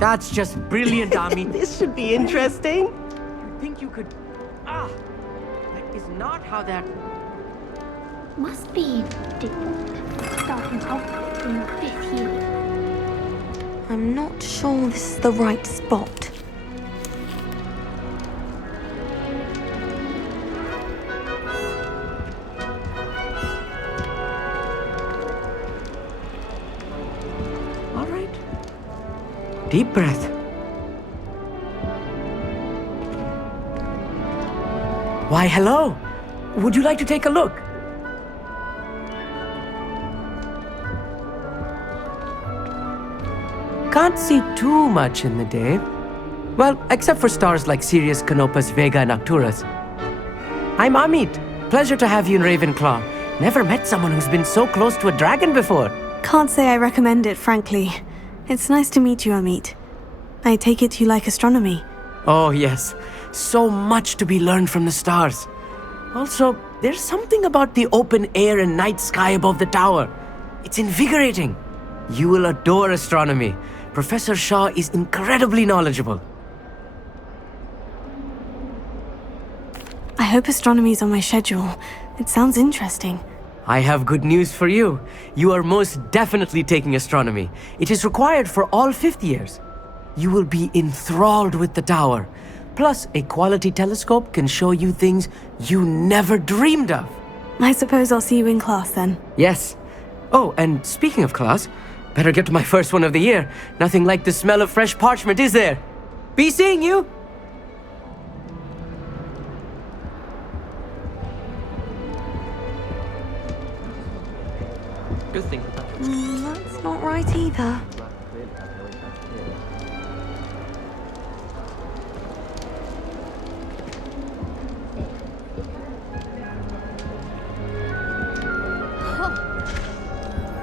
That's just brilliant, Ami. This should be interesting. You think you could... That is not how that... Must be different. Starting off in 5th year. I'm not sure this is the right spot. All right. Deep breath. Why, hello. Would you like to take a look? Can't see too much in the day. Well, except for stars like Sirius, Canopus, Vega, and Arcturus. I'm Amit. Pleasure to have you in Ravenclaw. Never met someone who's been so close to a dragon before. Can't say I recommend it, frankly. It's nice to meet you, Amit. I take it you like astronomy. Oh, yes. So much to be learned from the stars. Also, there's something about the open air and night sky above the tower. It's invigorating. You will adore astronomy. Professor Shaw is incredibly knowledgeable. I hope astronomy's on my schedule. It sounds interesting. I have good news for you. You are most definitely taking astronomy. It is required for all 5th years. You will be enthralled with the tower. Plus, a quality telescope can show you things you never dreamed of. I suppose I'll see you in class then. Yes. Oh, and speaking of class, better get to my first one of the year. Nothing like the smell of fresh parchment, is there? Be seeing you! Good thing. That's not right either.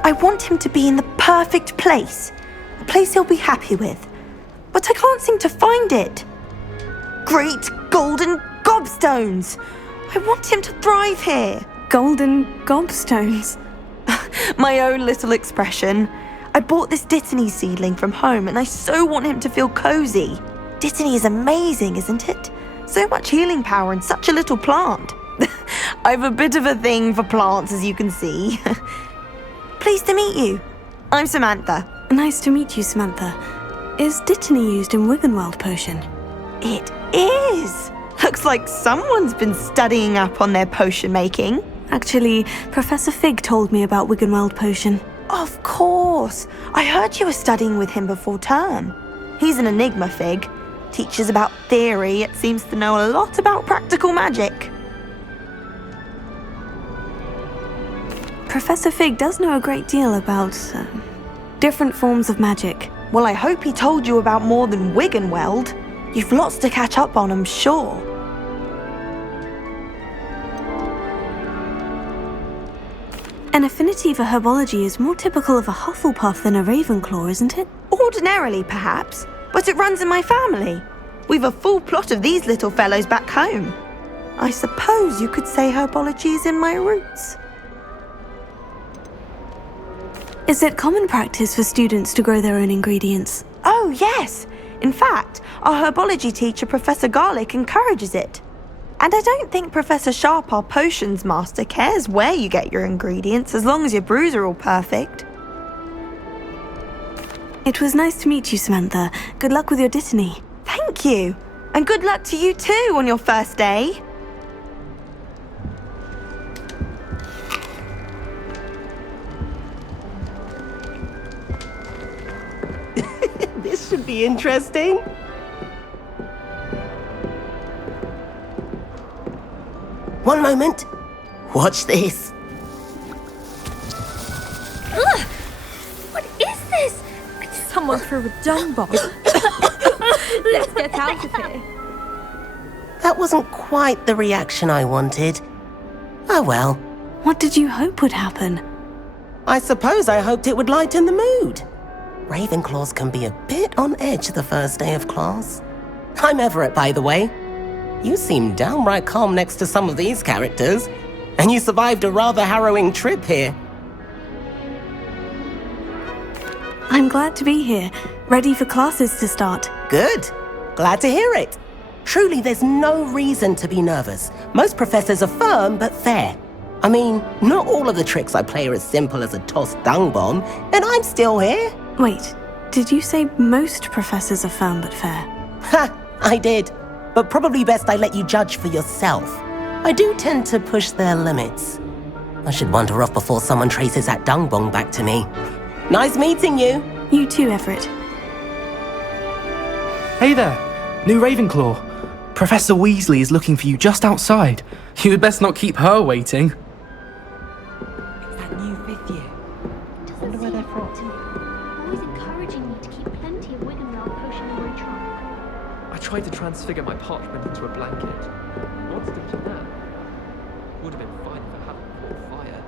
I want him to be in the perfect place. A place he'll be happy with. But I can't seem to find it. Great golden gobstones! I want him to thrive here. Golden gobstones. My own little expression. I bought this Dittany seedling from home and I so want him to feel cozy. Dittany is amazing, isn't it? So much healing power in such a little plant. I've a bit of a thing for plants, as you can see. Pleased to meet you. I'm Samantha. Nice to meet you, Samantha. Is Dittany used in Wiggenweld potion? It is. Looks like someone's been studying up on their potion making. Actually, Professor Fig told me about Wiggenweld potion. Of course. I heard you were studying with him before term. He's an enigma, Fig. Teaches about theory, yet seems to know a lot about practical magic. Professor Fig does know a great deal about different forms of magic. Well, I hope he told you about more than Wiggenweld. You've lots to catch up on, I'm sure. An affinity for herbology is more typical of a Hufflepuff than a Ravenclaw, isn't it? Ordinarily, perhaps, but it runs in my family. We've a full plot of these little fellows back home. I suppose you could say herbology is in my roots. Is it common practice for students to grow their own ingredients? Oh, yes. In fact, our herbology teacher, Professor Garlick, encourages it. And I don't think Professor Sharp, our potions master, cares where you get your ingredients as long as your brews are all perfect. It was nice to meet you, Samantha. Good luck with your Dittany. Thank you. And good luck to you too on your first day. This should be interesting. One moment. Watch this. Ugh! What is this? Someone threw a dung bomb. Let's get out of here. That wasn't quite the reaction I wanted. Oh well. What did you hope would happen? I suppose I hoped it would lighten the mood. Ravenclaws can be a bit on edge the first day of class. I'm Everett, by the way. You seem downright calm next to some of these characters, and you survived a rather harrowing trip here. I'm glad to be here, ready for classes to start. Good. Glad to hear it. Truly, there's no reason to be nervous. Most professors are firm but fair. I mean, not all of the tricks I play are as simple as a tossed dung bomb, and I'm still here. Wait, did you say most professors are firm but fair? Ha, I did. But probably best I let you judge for yourself. I do tend to push their limits. I should wander off before someone traces that dung bomb back to me. Nice meeting you. You too, Everett. Hey there, new Ravenclaw. Professor Weasley is looking for you just outside. You had best not keep her waiting. That new fifth year. Wonder where they're from. Always encouraging me to keep plenty of Wiggenweld potion in my trunk. I tried to transfigure my parchment into a blanket. What's the plan? Would have been fine if I hadn't caught fire.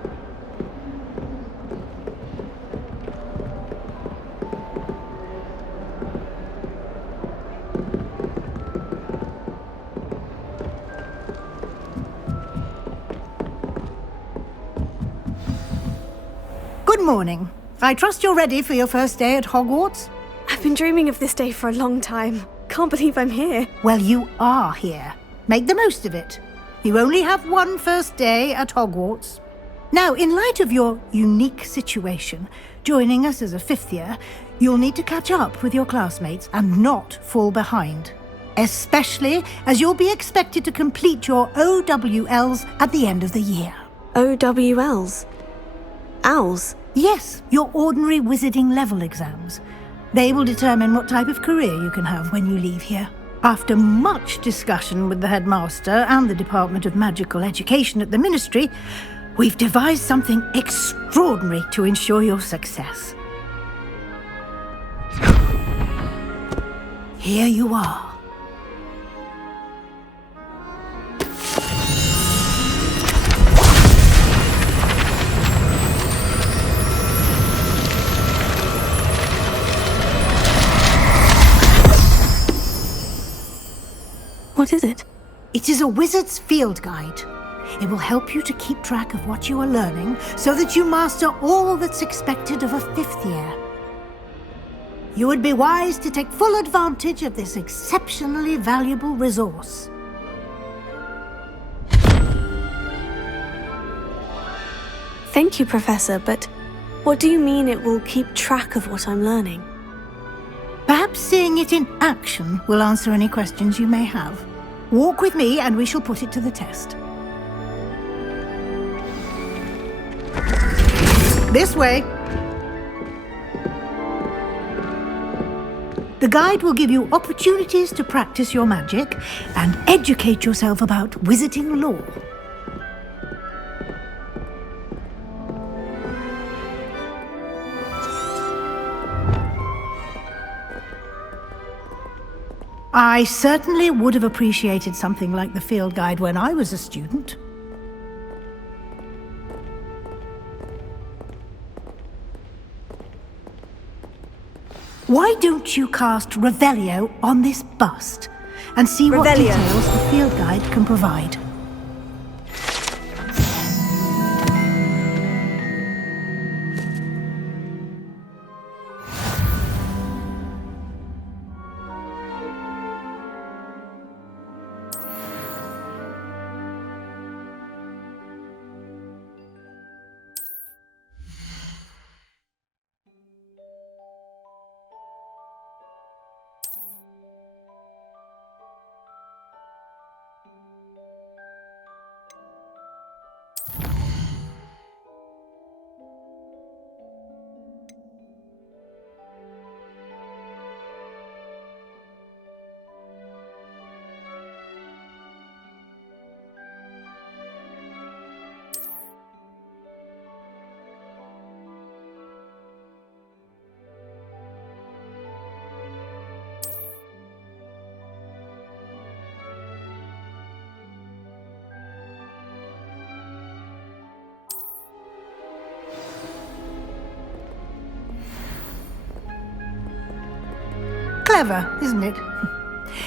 Good morning. I trust you're ready for your first day at Hogwarts? I've been dreaming of this day for a long time. Can't believe I'm here. Well, you are here. Make the most of it. You only have one first day at Hogwarts. Now, in light of your unique situation, joining us as a fifth year, you'll need to catch up with your classmates and not fall behind. Especially as you'll be expected to complete your OWLs at the end of the year. OWLs? Owls? Yes, your ordinary wizarding level exams. They will determine what type of career you can have when you leave here. After much discussion with the headmaster and the Department of Magical Education at the Ministry, we've devised something extraordinary to ensure your success. Here you are. What is it? It is a wizard's field guide. It will help you to keep track of what you are learning so that you master all that's expected of a fifth year. You would be wise to take full advantage of this exceptionally valuable resource. Thank you, Professor, but what do you mean it will keep track of what I'm learning? Perhaps seeing it in action will answer any questions you may have. Walk with me and we shall put it to the test. This way. The guide will give you opportunities to practice your magic and educate yourself about wizarding lore. I certainly would have appreciated something like the field guide when I was a student. Why don't you cast Revelio on this bust and see what Revelio. details the field guide can provide? Clever, isn't it?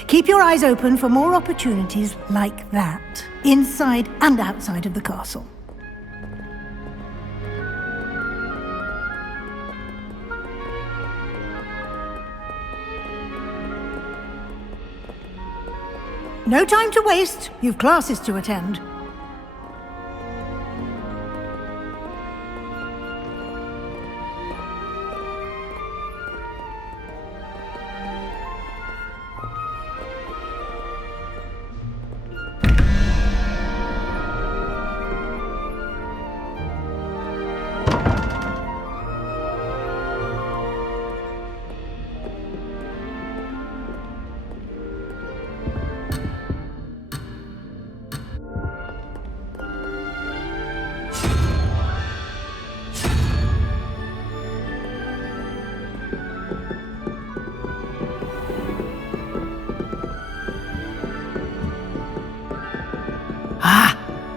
Keep your eyes open for more opportunities like that, inside and outside of the castle. no time to waste. You've classes to attend.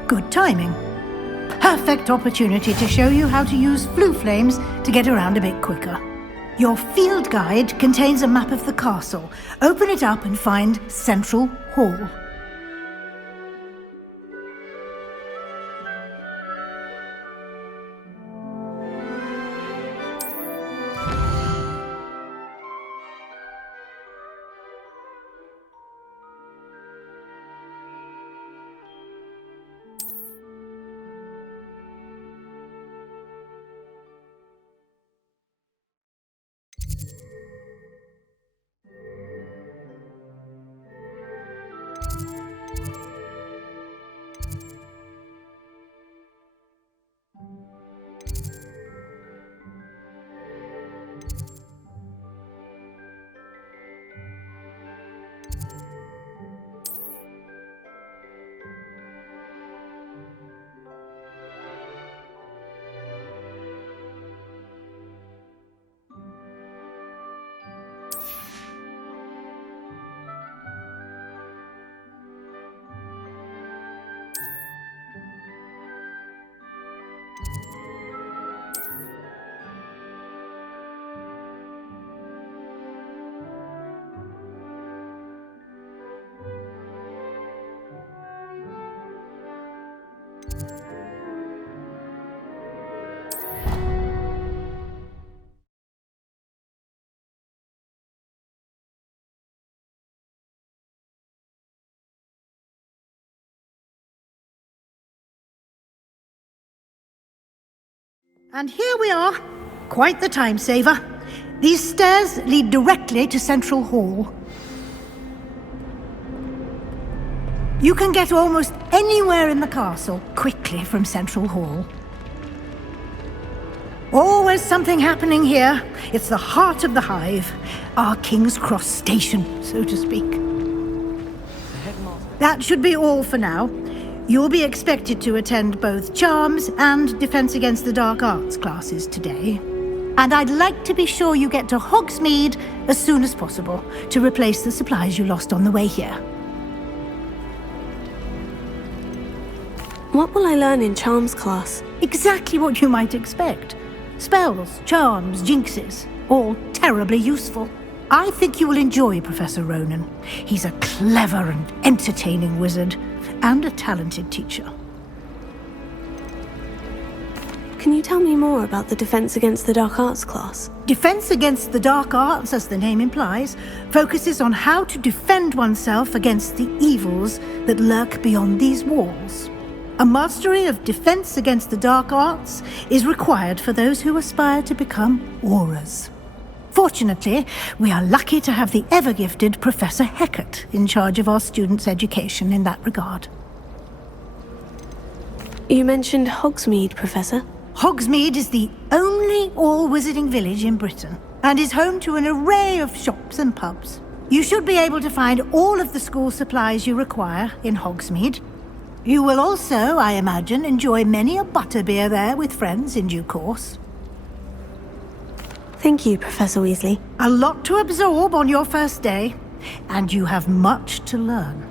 Good timing. Perfect opportunity to show you how to use flue flames to get around a bit quicker. Your field guide contains a map of the castle. Open it up and find Central Hall. And here we are. Quite the time saver. These stairs lead directly to Central Hall. You can get almost anywhere in the castle quickly from Central Hall. Always something happening here. It's the heart of the hive. Our King's Cross station, so to speak. That should be all for now. You'll be expected to attend both Charms and Defense Against the Dark Arts classes today. And I'd like to be sure you get to Hogsmeade as soon as possible to replace the supplies you lost on the way here. What will I learn in Charms class? Exactly what you might expect. Spells, charms, jinxes, all terribly useful. I think you will enjoy Professor Ronan. He's a clever and entertaining wizard, and a talented teacher. Can you tell me more about the Defense Against the Dark Arts class? Defense Against the Dark Arts, as the name implies, focuses on how to defend oneself against the evils that lurk beyond these walls. A mastery of Defense Against the Dark Arts is required for those who aspire to become auras. Fortunately, we are lucky to have the ever-gifted Professor Hecat in charge of our students' education in that regard. You mentioned Hogsmeade, Professor. Hogsmeade is the only all-wizarding village in Britain, and is home to an array of shops and pubs. You should be able to find all of the school supplies you require in Hogsmeade. You will also, I imagine, enjoy many a butterbeer there with friends in due course. Thank you, Professor Weasley. A lot to absorb on your first day, and you have much to learn.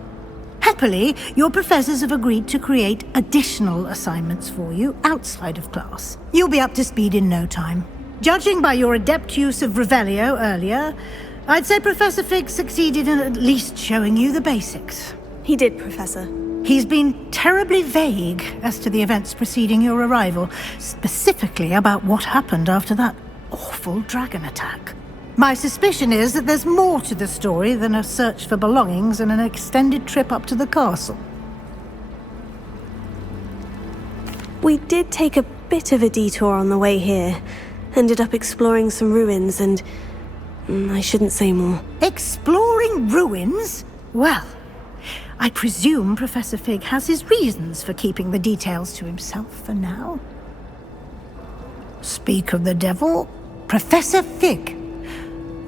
Happily, your professors have agreed to create additional assignments for you outside of class. You'll be up to speed in no time. Judging by your adept use of Revelio earlier, I'd say Professor Fig succeeded in at least showing you the basics. He did, Professor. He's been terribly vague as to the events preceding your arrival, specifically about what happened after that awful dragon attack. My suspicion is that there's more to the story than a search for belongings and an extended trip up to the castle. We did take a bit of a detour on the way here. Ended up exploring some ruins and... I shouldn't say more. Exploring ruins? Well, I presume Professor Fig has his reasons for keeping the details to himself for now. Speak of the devil, Professor Fig.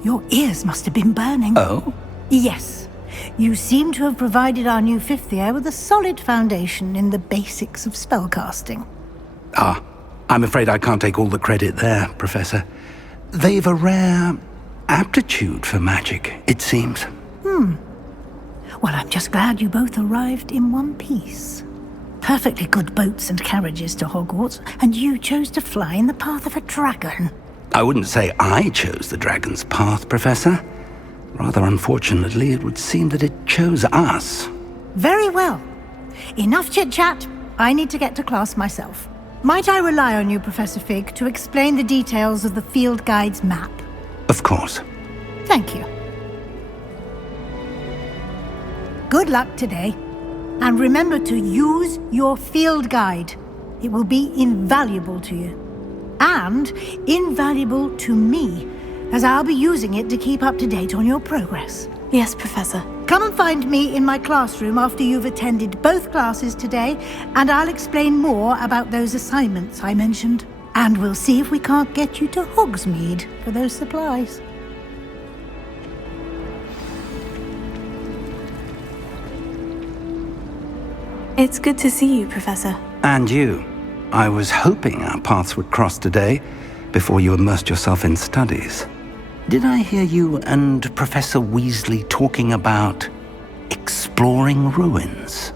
Your ears must have been burning. Oh? Yes. You seem to have provided our new fifth year with a solid foundation in the basics of spellcasting. Ah, I'm afraid I can't take all the credit there, Professor. They've a rare aptitude for magic, it seems. Well, I'm just glad you both arrived in one piece. Perfectly good boats and carriages to Hogwarts, and you chose to fly in the path of a dragon. I wouldn't say I chose the dragon's path, Professor. Rather unfortunately, it would seem that it chose us. Very well. Enough chit-chat. I need to get to class myself. Might I rely on you, Professor Fig, to explain the details of the field guide's map? Of course. Thank you. Good luck today. And remember to use your field guide. It will be invaluable to you. And invaluable to me, as I'll be using it to keep up to date on your progress. Yes, Professor. Come and find me in my classroom after you've attended both classes today, and I'll explain more about those assignments I mentioned. And we'll see if we can't get you to Hogsmeade for those supplies. It's good to see you, Professor. And you. I was hoping our paths would cross today, before you immersed yourself in studies. Did I hear you and Professor Weasley talking about exploring ruins?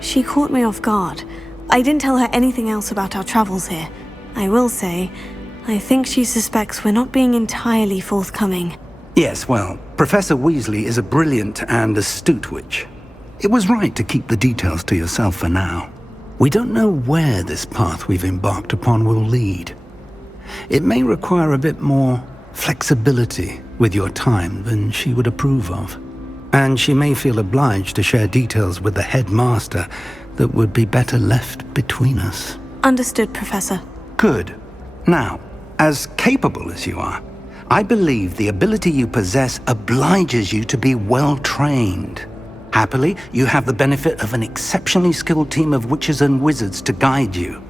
She caught me off guard. I didn't tell her anything else about our travels here. I will say, I think she suspects we're not being entirely forthcoming. Yes, well, Professor Weasley is a brilliant and astute witch. It was right to keep the details to yourself for now. We don't know where this path we've embarked upon will lead. It may require a bit more flexibility with your time than she would approve of. And she may feel obliged to share details with the headmaster that would be better left between us. Understood, Professor. Good. Now, as capable as you are, I believe the ability you possess obliges you to be well-trained. Happily, you have the benefit of an exceptionally skilled team of witches and wizards to guide you.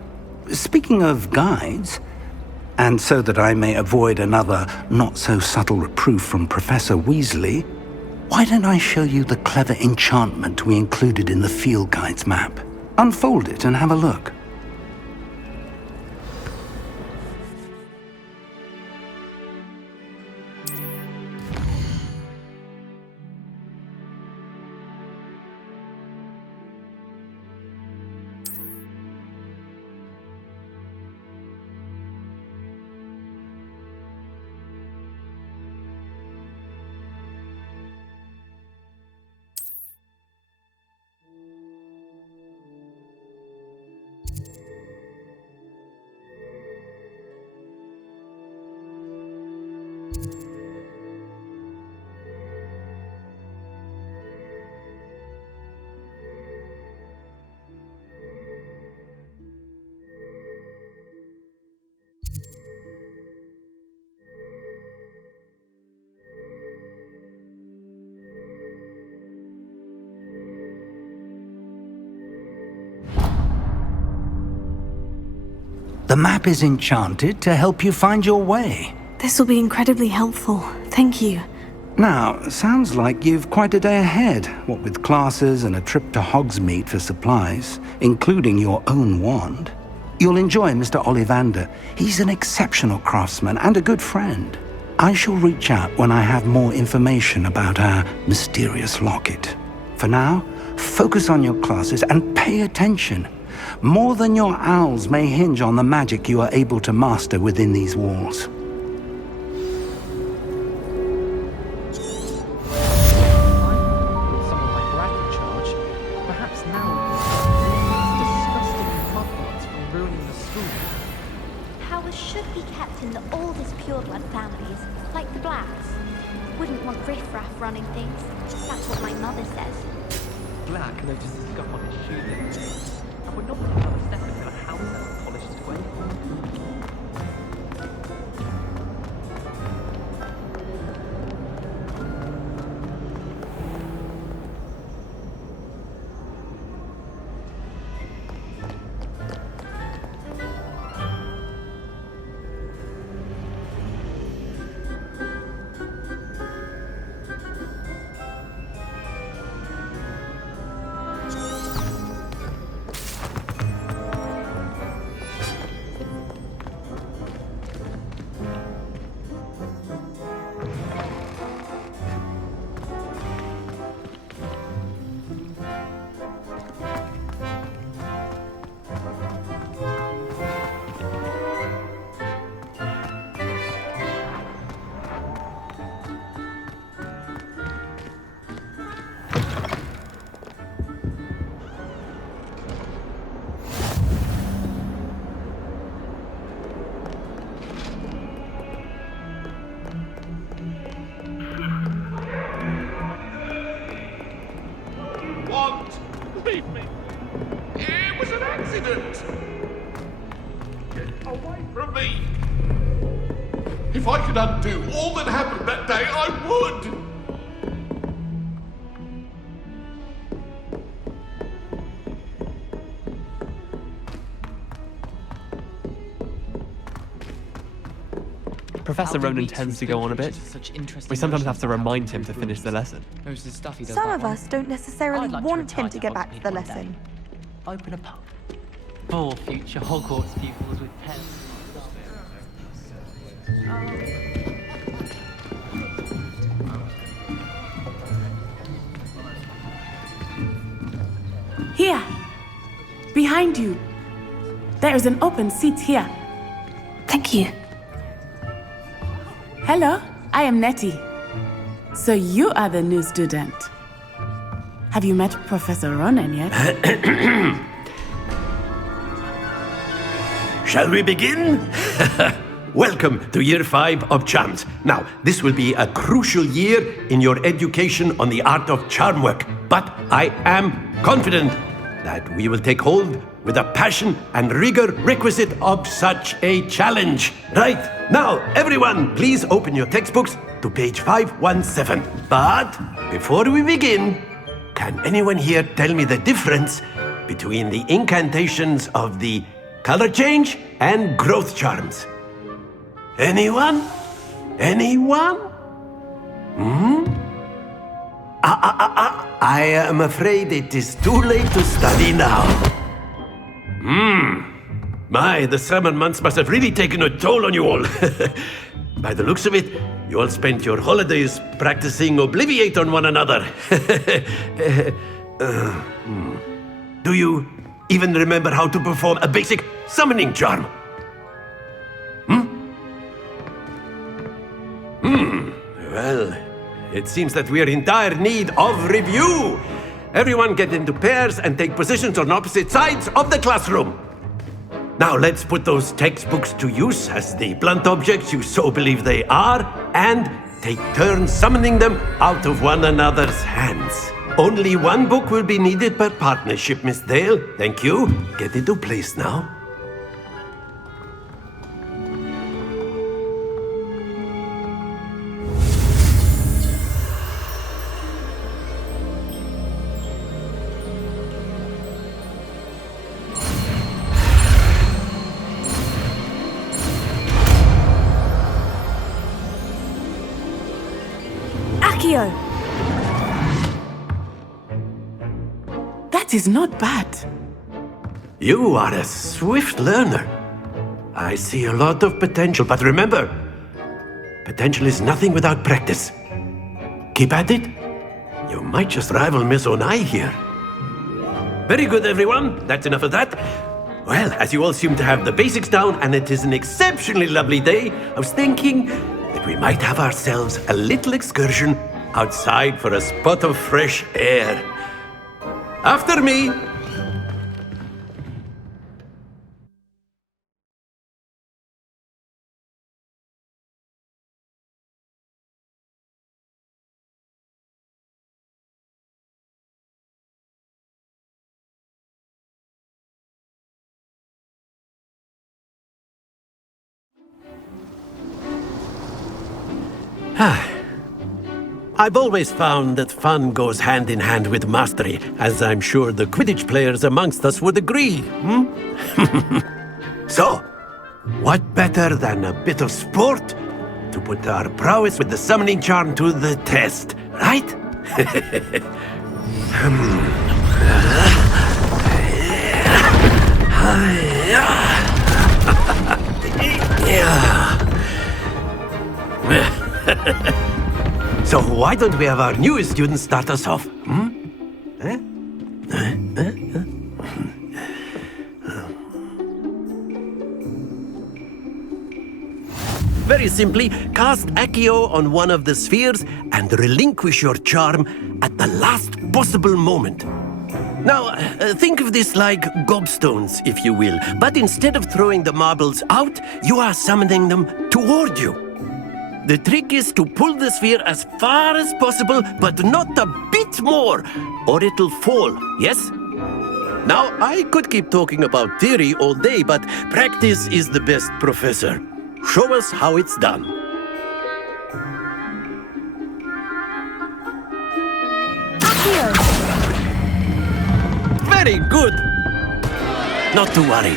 Speaking of guides, and so that I may avoid another not-so-subtle reproof from Professor Weasley, why don't I show you the clever enchantment we included in the field guide's map? Unfold it and have a look. The map is enchanted to help you find your way. This will be incredibly helpful. Thank you. Now, sounds like you've quite a day ahead, what with classes and a trip to Hogsmeade for supplies, including your own wand. You'll enjoy Mr. Ollivander. He's an exceptional craftsman and a good friend. I shall reach out when I have more information about our mysterious locket. For now, focus on your classes and pay attention. More than your owls may hinge on the magic you are able to master within these walls. With someone like Black in charge, perhaps now we can stop this disgusting mudbloods from ruining the school. How should be kept in the oldest pureblood families, like the Blacks. Wouldn't want riffraff running things. That's what my mother says. Black notices a scuff on his shoe the other day, and would not take another step until a house elf polished it away. Leave me. It was an accident. Get away from me. If I could undo all that happened that day, I would. Professor Ronan tends to go on a bit. We sometimes have to remind him to finish the lesson. Some of us don't necessarily want him to get back to the lesson. Open a pub. For future Hogwarts pupils with pets. Here! Behind you! There is an open seat here. Thank you. Hello, I am Nettie. So you are the new student. Have you met Professor Ronan yet? Shall we begin? Welcome to Year 5 of Charms. Now, this will be a crucial year in your education on the art of charm work, but I am confident that we will take hold with the passion and rigor requisite of such a challenge. Right, now, everyone, please open your textbooks to page 517. But before we begin, can anyone here tell me the difference between the incantations of the color change and growth charms? Anyone? Anyone? I am afraid it is too late to study now. My, the summer months must have really taken a toll on you all. By the looks of it, you all spent your holidays practicing Obliviate on one another. Do you even remember how to perform a basic summoning charm? Well, it seems that we are in dire need of review. Everyone get into pairs and take positions on opposite sides of the classroom. Now let's put those textbooks to use as the blunt objects you so believe they are, and take turns summoning them out of one another's hands. Only one book will be needed per partnership, Miss Dale. Thank you. Get into place now. Accio! That is not bad. You are a swift learner. I see a lot of potential, but remember, potential is nothing without practice. Keep at it. You might just rival Miss Onai here. Very good, everyone. That's enough of that. Well, as you all seem to have the basics down, and it is an exceptionally lovely day, I was thinking that we might have ourselves a little excursion outside for a spot of fresh air. After me! I've always found that fun goes hand in hand with mastery, as I'm sure the Quidditch players amongst us would agree. So, what better than a bit of sport to put our prowess with the summoning charm to the test, right? So why don't we have our newest student start us off? Very simply, cast Accio on one of the spheres and relinquish your charm at the last possible moment. Now, think of this like gobstones, if you will, but instead of throwing the marbles out, you are summoning them toward you. The trick is to pull the sphere as far as possible, but not a bit more, or it'll fall, yes? Now, I could keep talking about theory all day, but practice is the best professor. Show us how it's done. Very good! Not to worry.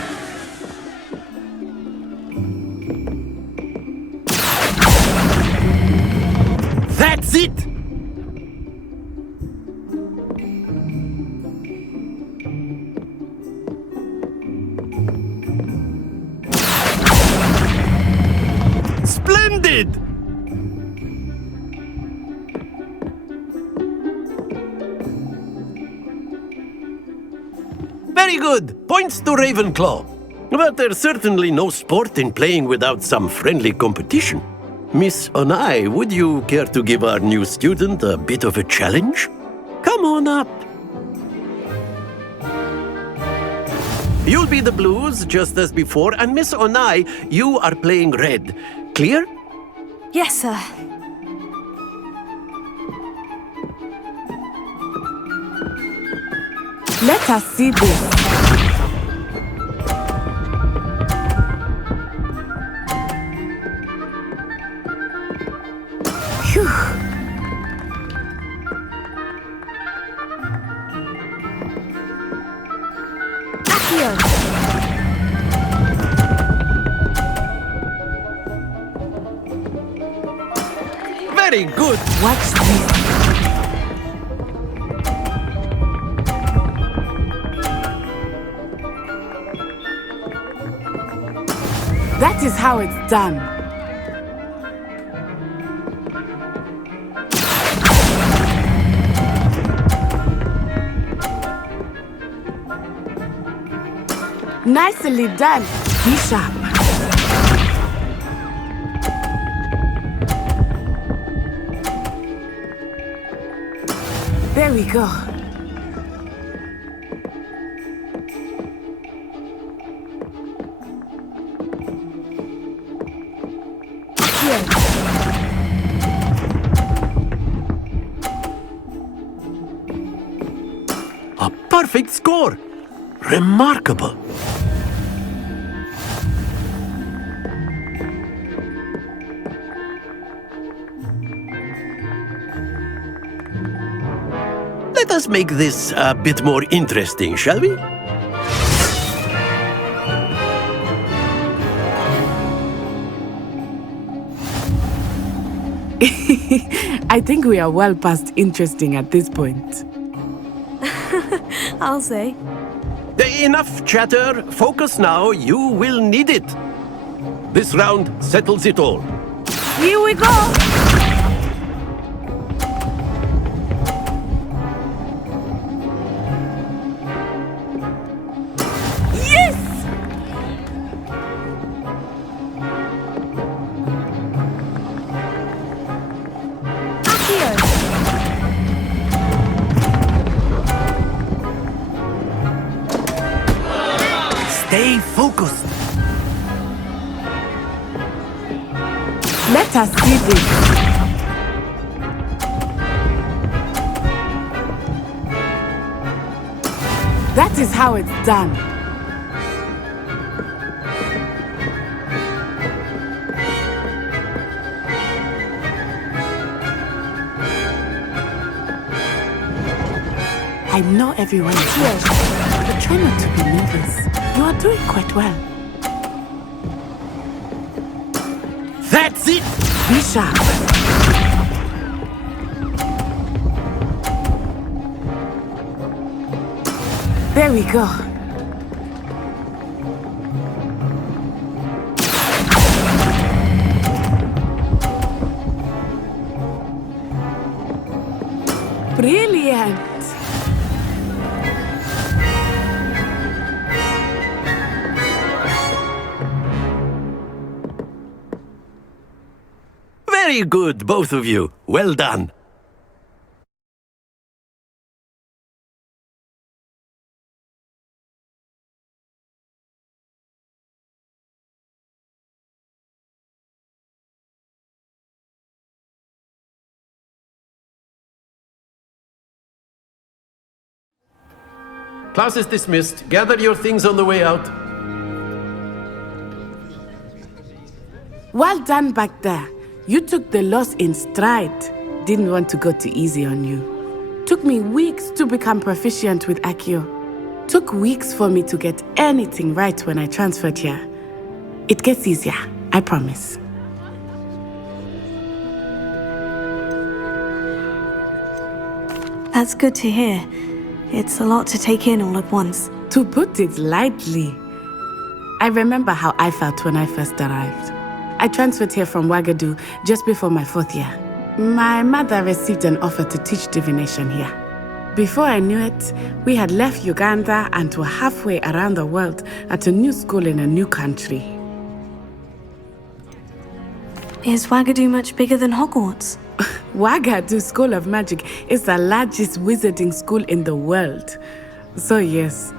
That's it! Splendid! Very good! Points to Ravenclaw. But there's certainly no sport in playing without some friendly competition. Miss Onai, would you care to give our new student a bit of a challenge? Come on up. You'll be the blues, just as before, and Miss Onai, you are playing red. Clear? Yes, sir. Let us see this. Phew. Very good. Watch this. That is how it's done. Nicely done. Be sharp. There we go. A perfect score. Remarkable. Let us make this a bit more interesting, shall we? I think we are well past interesting at this point. I'll say. Enough chatter. Focus now. You will need it. This round settles it all. Here we go! Stay focused. Let us see this. That is how it's done. I know everyone is watching, but try not to be nervous. You are doing quite well. That's it! Be sharp. There we go. Brilliant! Very good, both of you. Well done. Class is dismissed. Gather your things on the way out. Well done back there. You took the loss in stride. Didn't want to go too easy on you. Took me weeks to become proficient with Accio. Took weeks for me to get anything right when I transferred here. It gets easier, I promise. That's good to hear. It's a lot to take in all at once. To put it lightly, I remember how I felt when I first arrived. I transferred here from Ouagadougou just before my 4th year. My mother received an offer to teach divination here. Before I knew it, we had left Uganda and were halfway around the world at a new school in a new country. Is Ouagadougou much bigger than Hogwarts? Ouagadougou School of Magic is the largest wizarding school in the world. So yes,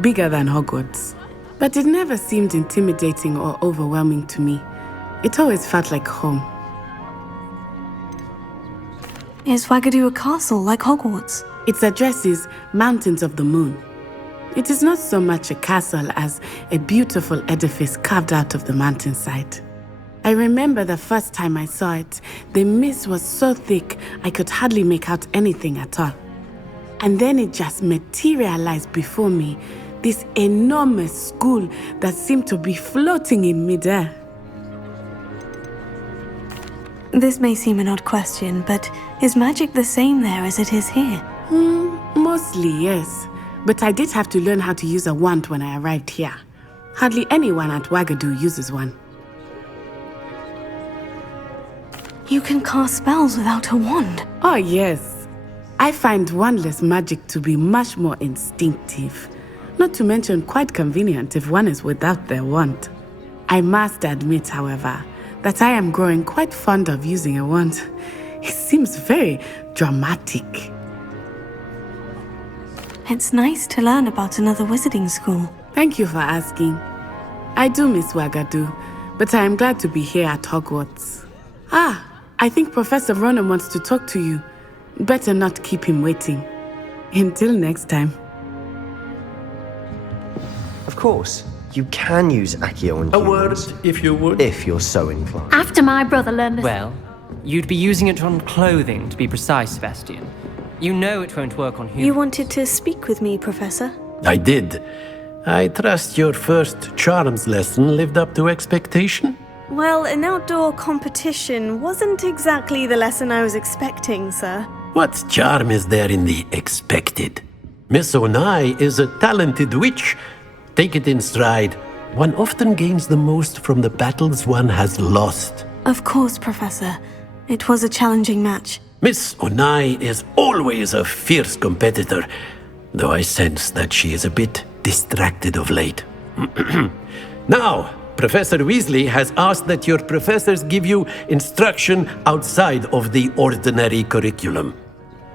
bigger than Hogwarts. But it never seemed intimidating or overwhelming to me. It always felt like home. Is Ouagadougou a castle like Hogwarts? Its address is Mountains of the Moon. It is not so much a castle as a beautiful edifice carved out of the mountainside. I remember the first time I saw it, the mist was so thick I could hardly make out anything at all. And then it just materialized before me, this enormous school that seemed to be floating in midair. This may seem an odd question, but is magic the same there as it is here? Mostly, yes. But I did have to learn how to use a wand when I arrived here. Hardly anyone at Ouagadougou uses one. You can cast spells without a wand? Oh, yes. I find wandless magic to be much more instinctive. Not to mention quite convenient if one is without their wand. I must admit, however, that I am growing quite fond of using a wand. It seems very dramatic. It's nice to learn about another wizarding school. Thank you for asking. I do miss Ouagadougou, but I am glad to be here at Hogwarts. I think Professor Ronan wants to talk to you. Better not keep him waiting. Until next time. Of course, you can use Accio on A humans. word, if you would. If you're so inclined. After my brother learned this. Well, you'd be using it on clothing, to be precise, Sebastian. You know it won't work on humans. You wanted to speak with me, Professor? I did. I trust your first charms lesson lived up to expectation? Well, an outdoor competition wasn't exactly the lesson I was expecting, sir. What charm is there in the expected? Miss Onai is a talented witch. Take it in stride. One often gains the most from the battles one has lost. Of course, Professor. It was a challenging match. Miss Onai is always a fierce competitor, though I sense that she is a bit distracted of late. Now, Professor Weasley has asked that your professors give you instruction outside of the ordinary curriculum.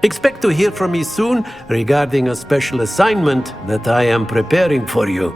Expect to hear from me soon regarding a special assignment that I am preparing for you.